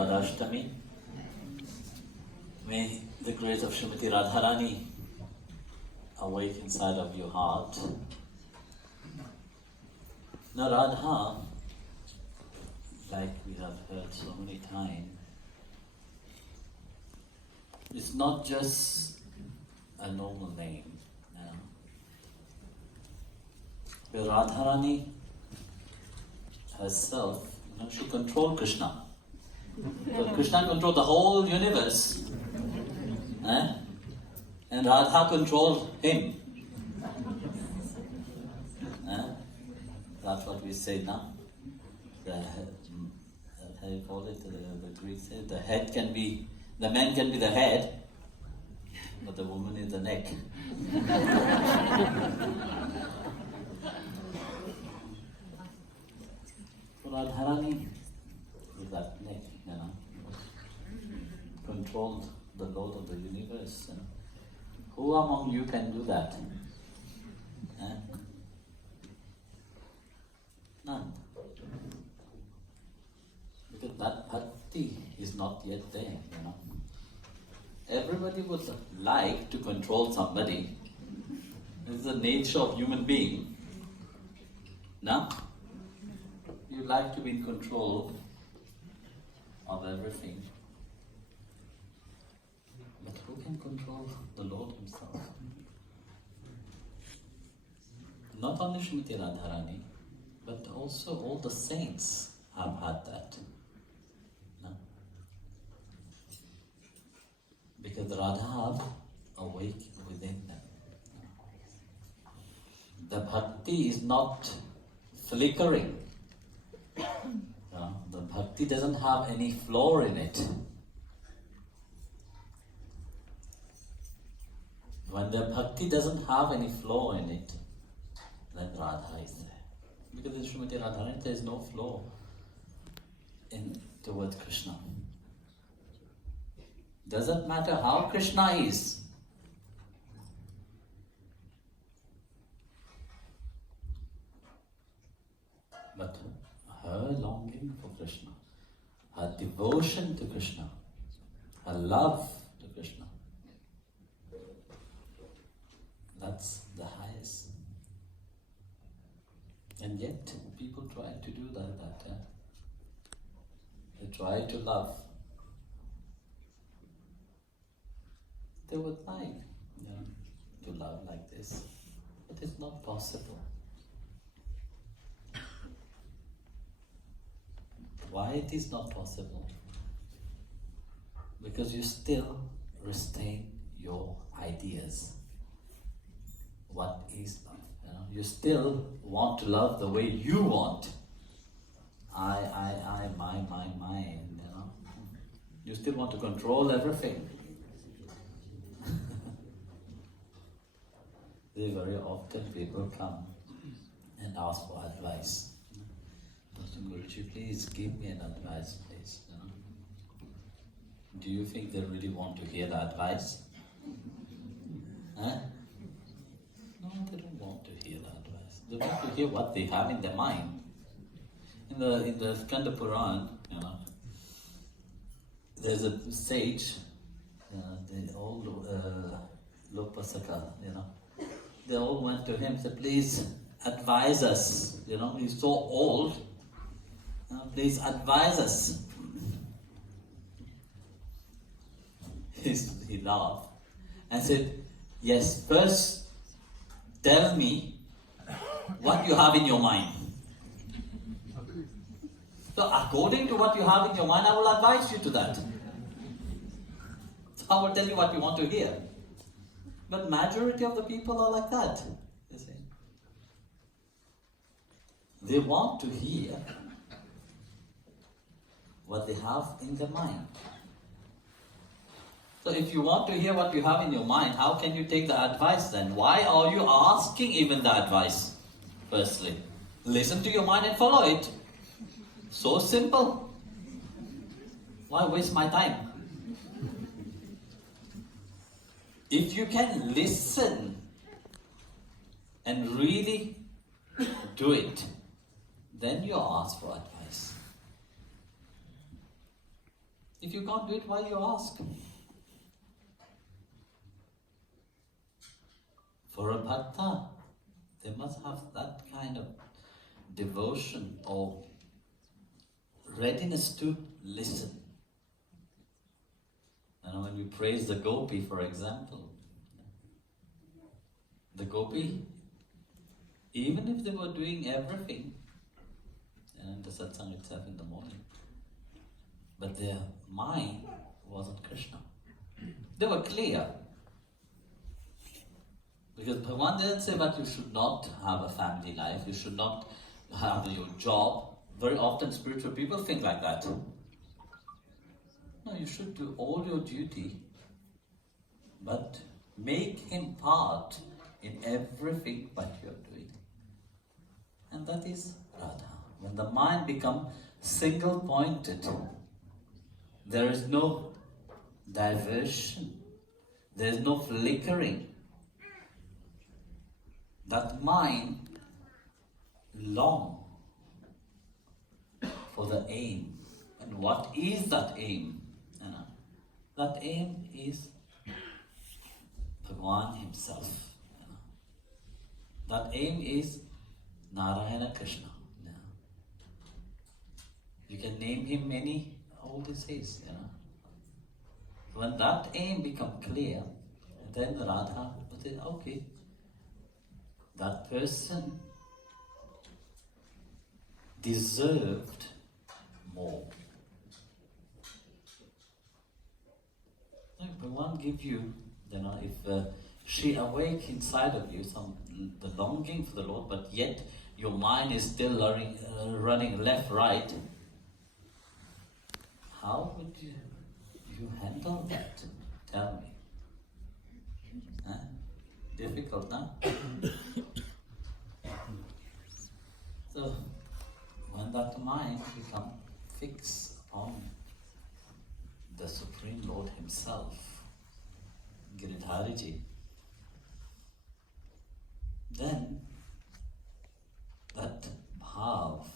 Radhashtami. May the grace of Srimati Radharani awake inside of your heart. Now Radha, like we have heard so many times, is not just a normal name. But Radharani herself, she controlled Krishna. So Krishna controlled the whole universe. And Radha controlled him. That's what we say now. How you call it? The Greeks say the man can be the head, but the woman is the neck. Radharani is that neck, controlled the Lord of the universe. Who among you can do that? None. Because that bhakti is not yet there, Everybody would like to control somebody. It's the nature of human being. No? You like to be in control of everything. But who can control the Lord himself? Not only Srimati Radharani, but also all the saints have had that. No? Because Radha awake within them. The bhakti is not flickering. The bhakti doesn't have any flaw in it. When the bhakti doesn't have any flaw in it, then Radha is there. Because in Srimati Radharani there is no flaw towards Krishna. Doesn't matter how Krishna is. But her longing for Krishna, her devotion to Krishna, her love to Krishna, that's the highest. And yet, people try to do that. They try to love. They would like to love like this, but it's not possible. Why it is not possible? Because you still restrain your ideas. What is love? You still want to love the way you want. I, my, You still want to control everything. Very often people come and ask for advice. Guruji, please give me an advice, please. Do you think they really want to hear the advice? No, they don't want to hear the advice. They want to hear what they have in their mind. In the Skanda Puran, there's a sage, the old Lopasaka, they all went to him and said, please advise us. He's so old. Please advise us. He laughed and said, yes, first tell me what you have in your mind. So according to what you have in your mind, I will advise you to that. So I will tell you what you want to hear. But majority of the people are like that. You see. They want to hear what they have in their mind. So if you want to hear what you have in your mind, how can you take the advice then? Why are you asking even the advice? Firstly, listen to your mind and follow it. So simple. Why waste my time? If you can listen and really do it, then you ask for advice. If you can't do it, why you ask? For a bhakta, they must have that kind of devotion or readiness to listen. And when we praise the gopi, for example, the gopi, even if they were doing everything, and the satsang itself in the morning, but their mind wasn't Krishna. They were clear. Because Bhagavan didn't say that you should not have a family life, you should not have your job. Very often spiritual people think like that. No, you should do all your duty, but make him part in everything that you are doing. And that is Radha. When the mind becomes single-pointed, there is no diversion, there is no flickering. That mind long for the aim. And what is that aim? That aim is Bhagavan himself. That aim is Narayana Krishna. You can name him many old disease. When that aim becomes clear, then Radha will say, okay, that person deserved more. If Bhagavan give you, if she awake inside of you the longing for the Lord, but yet your mind is still running left, right, how would you handle that? Tell me. Difficult, huh? So, when that mind becomes fixed upon the Supreme Lord himself, Giridhariji, then that bhav,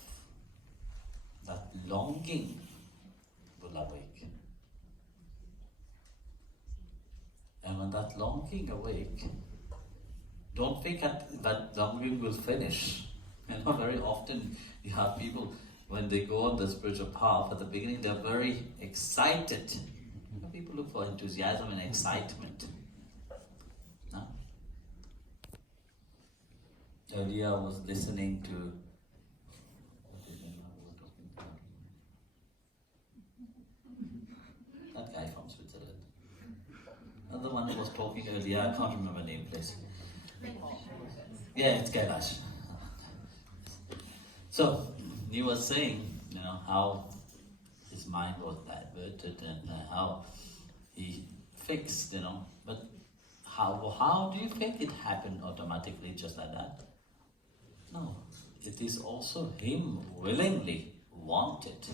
that longing will awake. And when that longing awake, don't think that longing will finish. Very often you have people, when they go on the spiritual path, at the beginning they're very excited. People look for enthusiasm and excitement. No? Earlier I was listening to that guy from Switzerland. Another one who was talking earlier, I can't remember the name, please. Yeah, it's Kailash. So, he was saying, how his mind was diverted and how he fixed, but how do you think it happened automatically just like that? No, it is also him willingly wanted.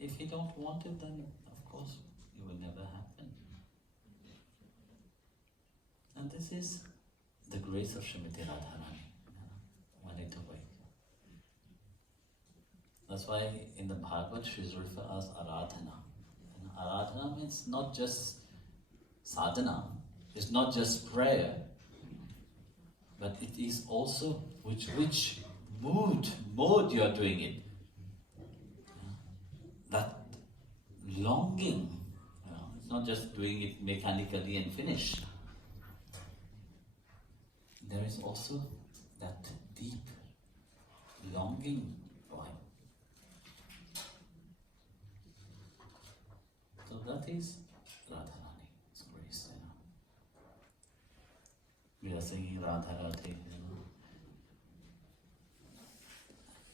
If he don't want it, then of course it will never happen. And this is the grace of Srimati Radharani when it awake. That's why in the Bhagavad she is referred as Aradhana. And Aradhana means not just sadhana, it's not just prayer, but it is also which mode you are doing it. That longing, it's not just doing it mechanically and finish. There is also that deep longing for him. So that is Radharani's grace. We are singing Radharati.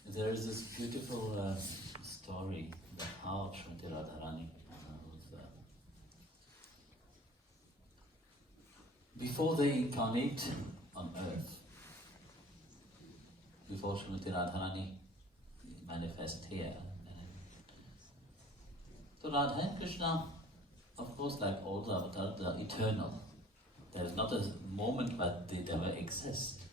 There is this beautiful story about how Srimati Radharani was before they incarnate on earth, before Srimati Radharani manifest here. So Radha and Krishna, of course, like all the avatars, they are eternal. There is not a moment that they never exist.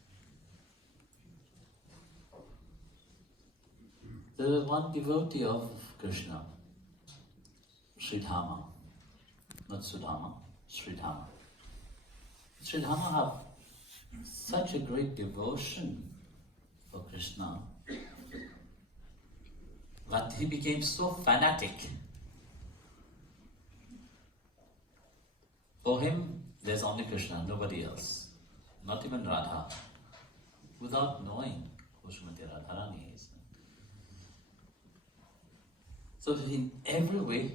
There was one devotee of Krishna, Sridhama, not Sudhama, Sridhama. Sridhama have such a great devotion for Krishna, but he became so fanatic. For him, there's only Krishna, nobody else, not even Radha, without knowing who Srimati Radharani is. So in every way,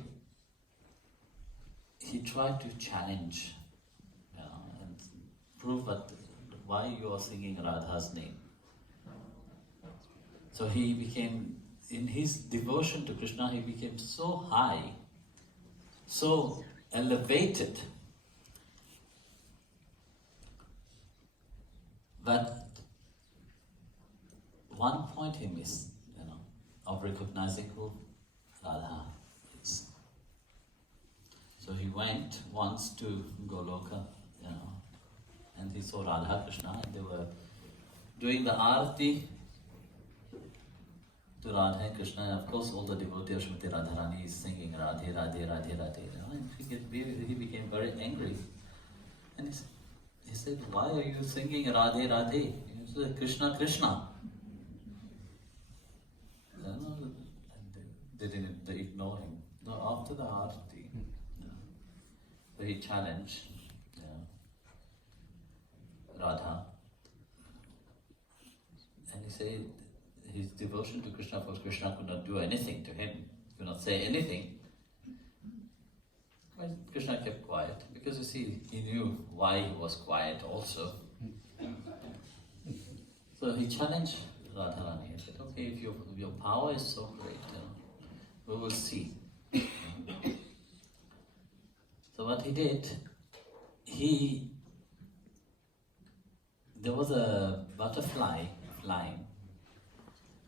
he tried to challenge, and prove that why you are singing Radha's name. So he became, in his devotion to Krishna, he became so high, so elevated, that one point he missed, of recognizing who Radha is. So he went once to Goloka, and he saw Radha Krishna, and they were doing the arati to Radha and Krishna. And of course, all the devotees of Srimati Radharani is singing Radhe, Radhe, Radhe, Radhe. And he became very angry. And he said, why are you singing Radhe, Radhe? He said, Krishna, Krishna. They ignore him. No, after the arati, so he challenged Radha, and he said his devotion to Krishna, of course Krishna could not do anything to him, could not say anything. But Krishna kept quiet, because you see, he knew why he was quiet also. So he challenged Radharani. He said, okay, if your power is so great, we will see. So what he did, there was a butterfly flying,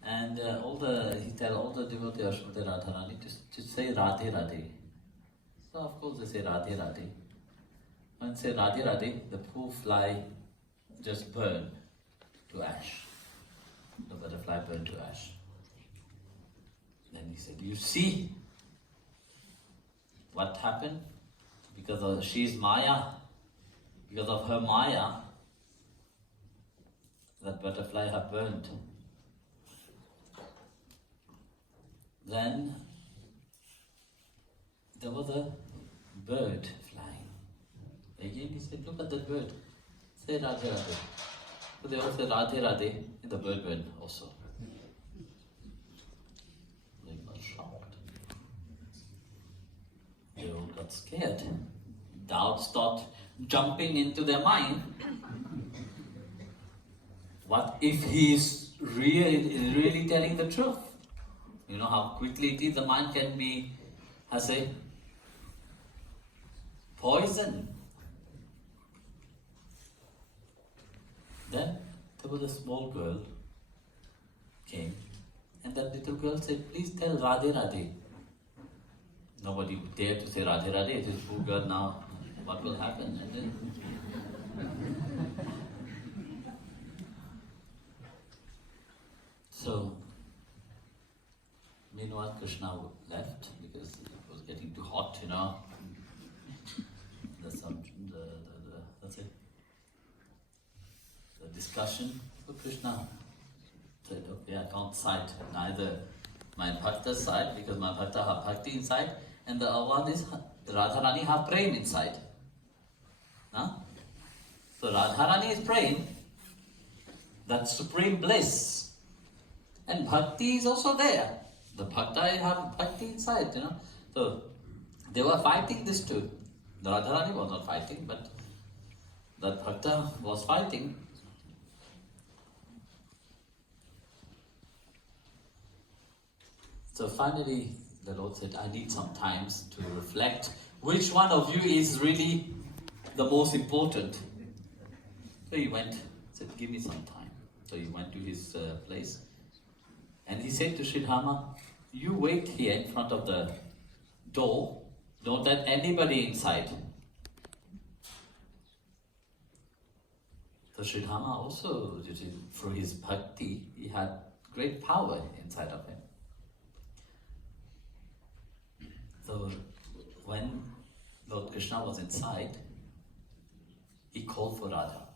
and he tell all the devotees of Srimati Radharani to say Radhe Radhe. So of course they say Radhe Radhe. When they say Radhe Radhe, the poor fly just burned to ash. The butterfly burned to ash. Then he said, you see what happened? Because she's Maya, because of her Maya, that butterfly had burned. Then there was a bird flying. Again he said, look at that bird. Say Radhe Radhe. So they all said Radhe Radhe, and the bird burned also. They got shocked. They all got scared. Doubts start jumping into their mind. What if he is really telling the truth? You know how quickly it is, the mind can be, poison. Then there was a small girl came, and that little girl said, please tell Radhe Radhe. Nobody dared to say Radhe Radhe. It is poor girl now. What will happen? And then so meanwhile Krishna left because it was getting too hot, The discussion. So Krishna said, okay, I can't cite neither my bhakta's side, because my bhakta have bhakti inside, and the other one is Radharani have praying inside. So Radharani is praying, that supreme bliss, and bhakti is also there. The bhakta have bhakti inside, So they were fighting this too. The Radharani was not fighting, but that bhakta was fighting. So finally, the Lord said, I need some time to reflect which one of you is really the most important. So he went, said, give me some time. So he went to his place, and he said to Sridhama, you wait here in front of the door, don't let anybody inside. So Sridhama also, through his bhakti, he had great power inside of him. Lord Krishna was inside, he called for Radha.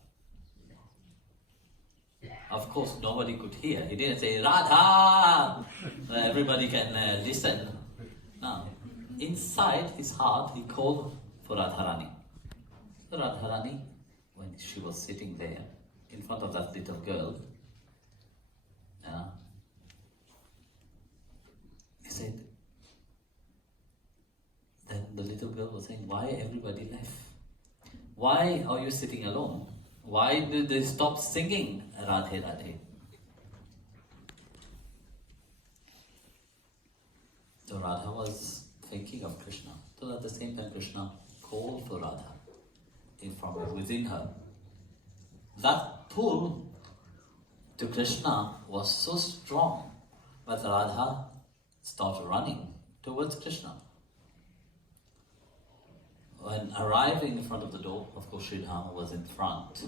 Of course, nobody could hear. He didn't say, Radha! Everybody can listen. No. Inside his heart, he called for Radharani. So Radharani, when she was sitting there, in front of that little girl, he said, then the little girl was saying, why everybody left? Why are you sitting alone? Why did they stop singing Radhe Radhe? So Radha was thinking of Krishna. So at the same time Krishna called for Radha from within her. That pull to Krishna was so strong that Radha started running towards Krishna. When arriving in front of the door, of course Sridhama was in front.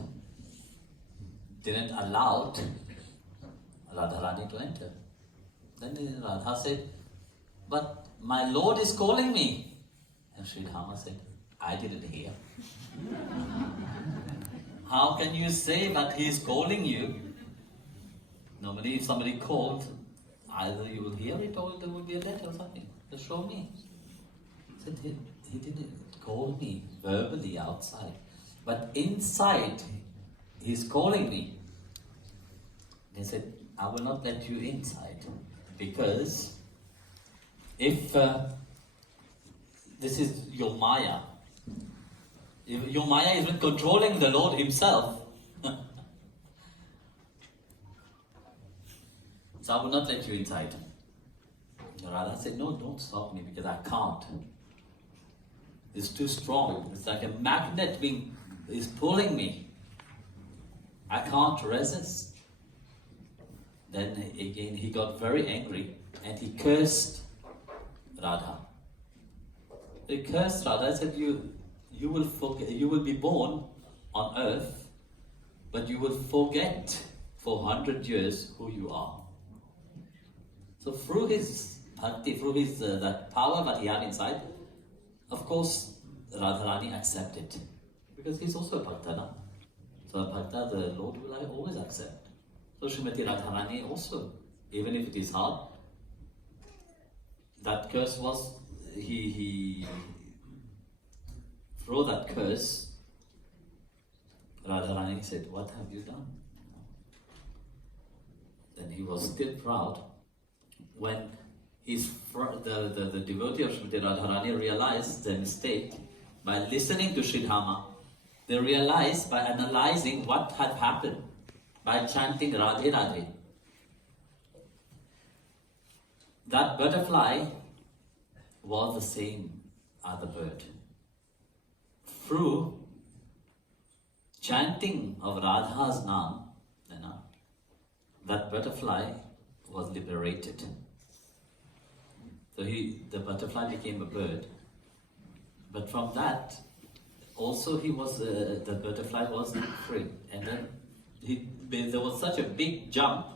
Didn't allow Radharani to enter. Then Radha said, but my Lord is calling me. And Sridhama said, I didn't hear. How can you say that he is calling you? Normally if somebody called, either you will hear it or there will be a letter or something. Just show me. He said, he didn't call me verbally outside, but inside he's calling me. He said, I will not let you inside, because if this is your Maya, if your Maya is even controlling the Lord himself, so I will not let you inside. Radha said, no, don't stop me, because I can't. It's too strong. It's like a magnet is pulling me. I can't resist. Then again he got very angry and he cursed Radha. He cursed Radha. He said, you will be born on earth, but you will forget for 100 years who you are. So through his bhakti, through his that power that he had inside, of course, Radharani accepted, because he's also a bhakta. Na? So a bhakta, the Lord will always accept. So Srimati Radharani also, even if it is hard, that curse was, he through that curse, Radharani said, what have you done? Then he was still proud. When the devotee of Srimati Radharani realized their mistake by listening to Sridhama, they realized by analyzing what had happened, by chanting Radhe Radhe. That butterfly was the same as the bird. Through chanting of Radha's Naam, that butterfly was liberated. So the butterfly became a bird, but from that, also the butterfly was free. And then there was such a big jump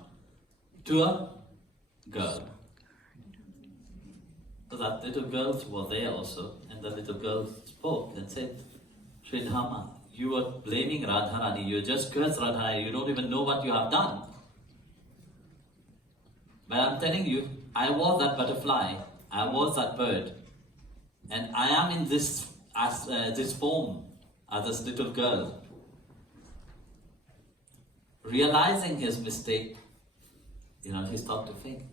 to a girl. So that little girl was there also, and the little girl spoke and said, Sridhama, you are blaming Radharani, you just cursed Radharani, you don't even know what you have done. But I'm telling you, I was that butterfly, I was that bird, and I am in this form as this little girl. Realizing his mistake, he stopped to think,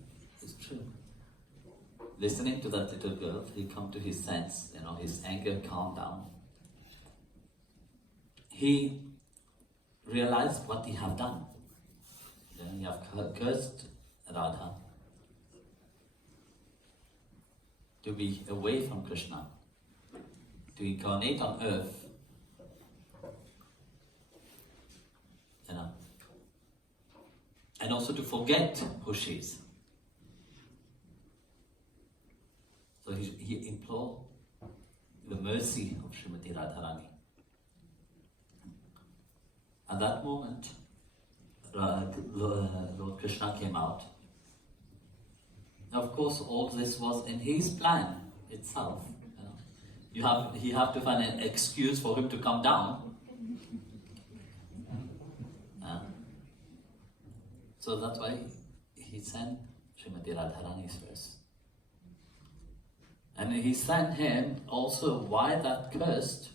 it's true. Listening to that little girl, he come to his sense, his anger calmed down. He realized what he have done. He have cursed Radha to be away from Krishna, to incarnate on earth, and also to forget who she is. So he implored the mercy of Srimati Radharani. At that moment, Lord Krishna came out. Of course, all this was in his plan itself. he have to find an excuse for him to come down. So that's why he sent Srimati Radharani first. And he sent him also why that cursed,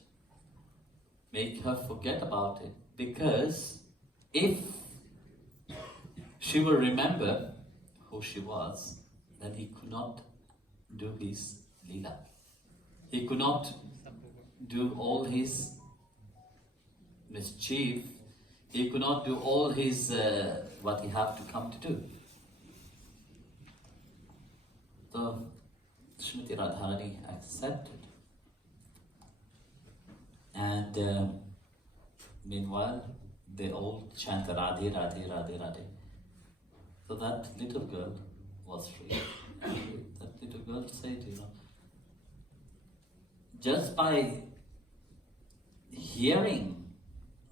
make her forget about it. Because if she will remember who she was, then he could not do his lila. He could not do all his mischief. He could not do all his what he had to come to do. So Srimati Radharani accepted. And meanwhile, they all chant Radhe, Radhe, Radhe, Radhe. So that little girl was free. That little girl said, just by hearing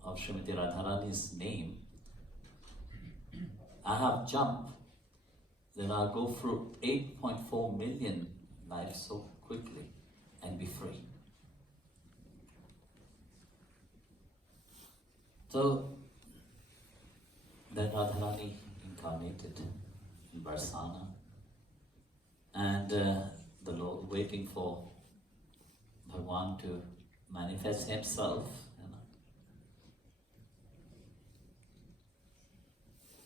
of Srimati Radharani's name, I have jumped, then I'll go through 8.4 million lives so quickly and be free. So then Radharani incarnated in Barsana, and the Lord waiting for Bhagwan to manifest himself.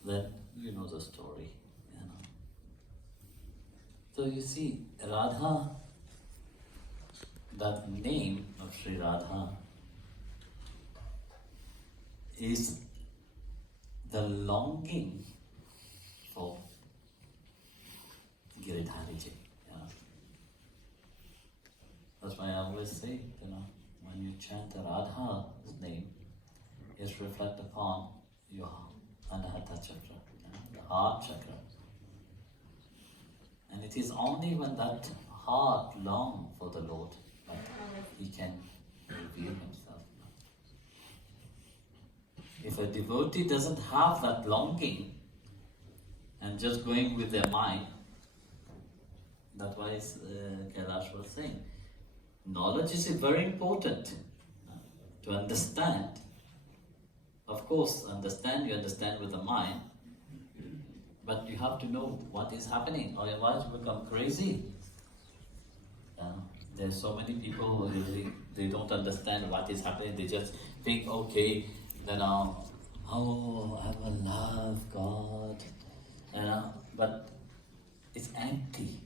Then you know the story. So you see, Radha, that name of Sri Radha is the longing for Giridhariji. That's why I always say, when you chant Radha's name, it reflects upon your Anahata chakra, the heart chakra. And it is only when that heart longs for the Lord that he can reveal himself. If a devotee doesn't have that longing and just going with their mind, that's why Kailash was saying, knowledge is very important to understand. Of course, you understand with the mind, but you have to know what is happening, otherwise you become crazy. There's so many people, they don't understand what is happening, they just think, okay, then I will love God, but it's empty.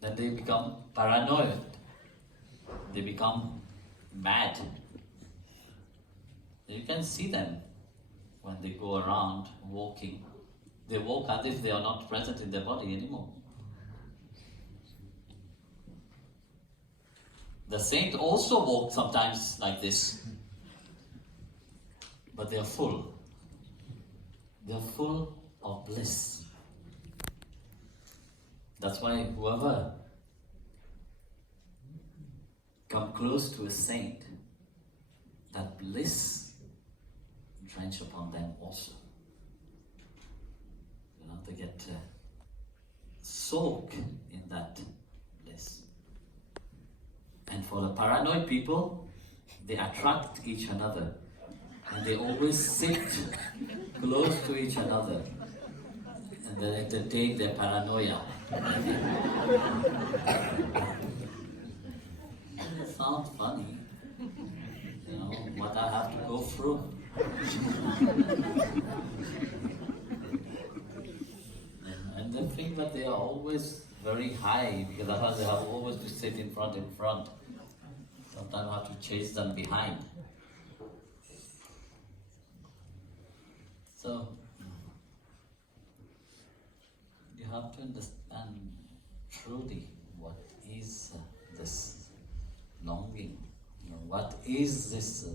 Then they become paranoid, they become mad. You can see them when they go around walking. They walk as if they are not present in their body anymore. The saint also walk sometimes like this, but they are full. They are full of bliss. That's why whoever come close to a saint, that bliss drench upon them also. They get soaked in that bliss. And for the paranoid people, they attract each another, and they always sit close to each other, and they entertain their paranoia. It sounds funny, what I have to go through. And they think that they are always very high, because they have always to sit in front. Sometimes I have to chase them behind. So you have to understand truly what is this longing. What is this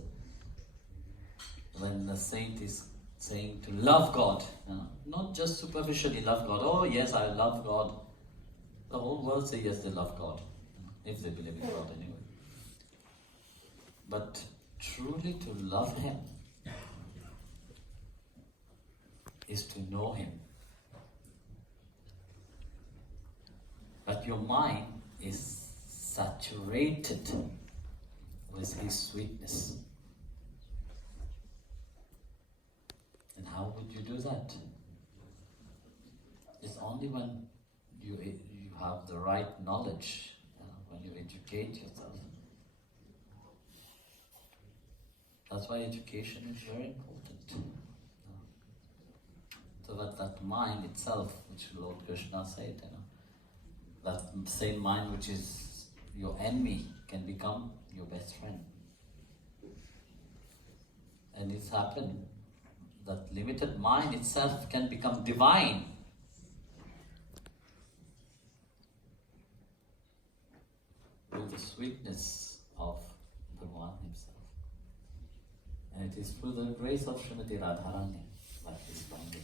when the saint is saying to love God, not just superficially love God. Oh yes, I love God. The whole world say yes, they love God, if they believe in God anyway. But truly to love Him is to know Him. That your mind is saturated with His sweetness. And how would you do that? It's only when you have the right knowledge, when you educate yourself. That's why education is very important. So that mind itself, which Lord Krishna said, that same mind which is your enemy can become your best friend. And it's happened that limited mind itself can become divine. Through the sweetness of Bhagavan himself. And it is through the grace of Srimati Radharani that is found.